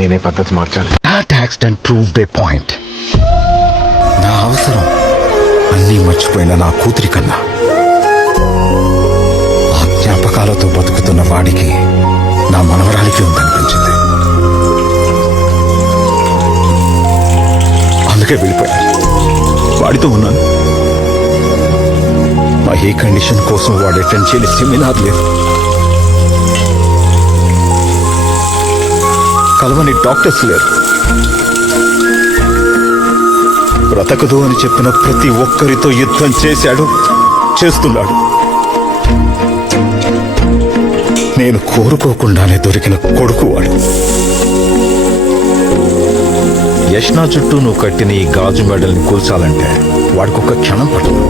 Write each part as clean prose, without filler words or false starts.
నేనే పద్ధతి మార్చాలి. That accident proved a point. నా అవసరం అన్నీ మర్చిపోయిన నా కూతురి కన్నా ఆ జ్ఞాపకాలతో బతుకుతున్న వాడికి నా మనవరాలికి ఉందనిపించింది. అందుకే వెళ్ళిపోయాను. వాడితో ఉన్నాను. మా ఏ కండిషన్ కోసం వాడు అటెండ్ చేయని సెమినార్ లేదు, కలవని డాక్టర్స్ లేరు. బ్రతకదు అని చెప్పిన ప్రతి ఒక్కరితో యుద్ధం చేశాడు, చేస్తున్నాడు. నేను కోరుకోకుండానే దొరికిన కొడుకు వాడు. యష్నా చుట్టూ నువ్వు కట్టిన ఈ గాజు మెడల్ని కూల్చాలంటే వాడికొక క్షణం పట్టదు.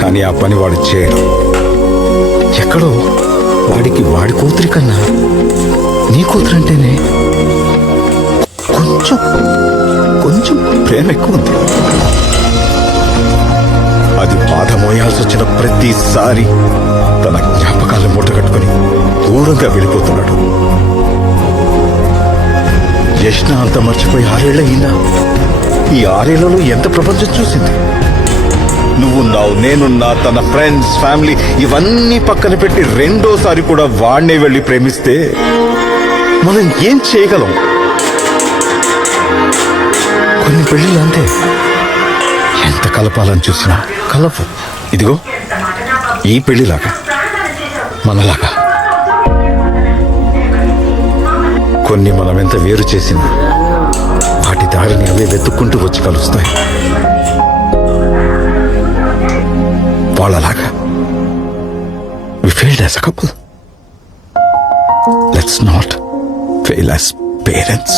కానీ ఆ పని వాడు చేయడు. ఎక్కడో వాడికి వాడి కూతురి కన్నా నీ కూతురంటేనే కొంచెం కొంచెం ప్రేమ ఎక్కువ ఉంది. అది బాధ మోయాల్సి వచ్చిన ప్రతిసారి తన జ్ఞాపకాలను మూటగట్టుకుని దూరంగా వెళ్ళిపోతున్నాడు. యష్ణ అంత మర్చిపోయి 6 ఏళ్ళయిందా? ఈ 6 ఏళ్లలో ఎంత ప్రపంచం చూసింది. నువ్వున్నావు, నేనున్నా, తన ఫ్రెండ్స్, ఫ్యామిలీ ఇవన్నీ పక్కన పెట్టి రెండోసారి కూడా వాడినే వెళ్ళి ప్రేమిస్తే మనం ఏం చేయగలం? కొన్ని పెళ్ళిళ్ళు అంతే, ఎంత కలపాలని చూసినా కలపు. ఇదిగో ఈ పెళ్లిలాగా, మనలాగా. కొన్ని మనం ఎంత వేరు చేసినా వాటి దారిని అవే వెతుక్కుంటూ వచ్చి కలుస్తాయి. వాళ్ళలాగా we failed as a couple. Let's not fail as parents.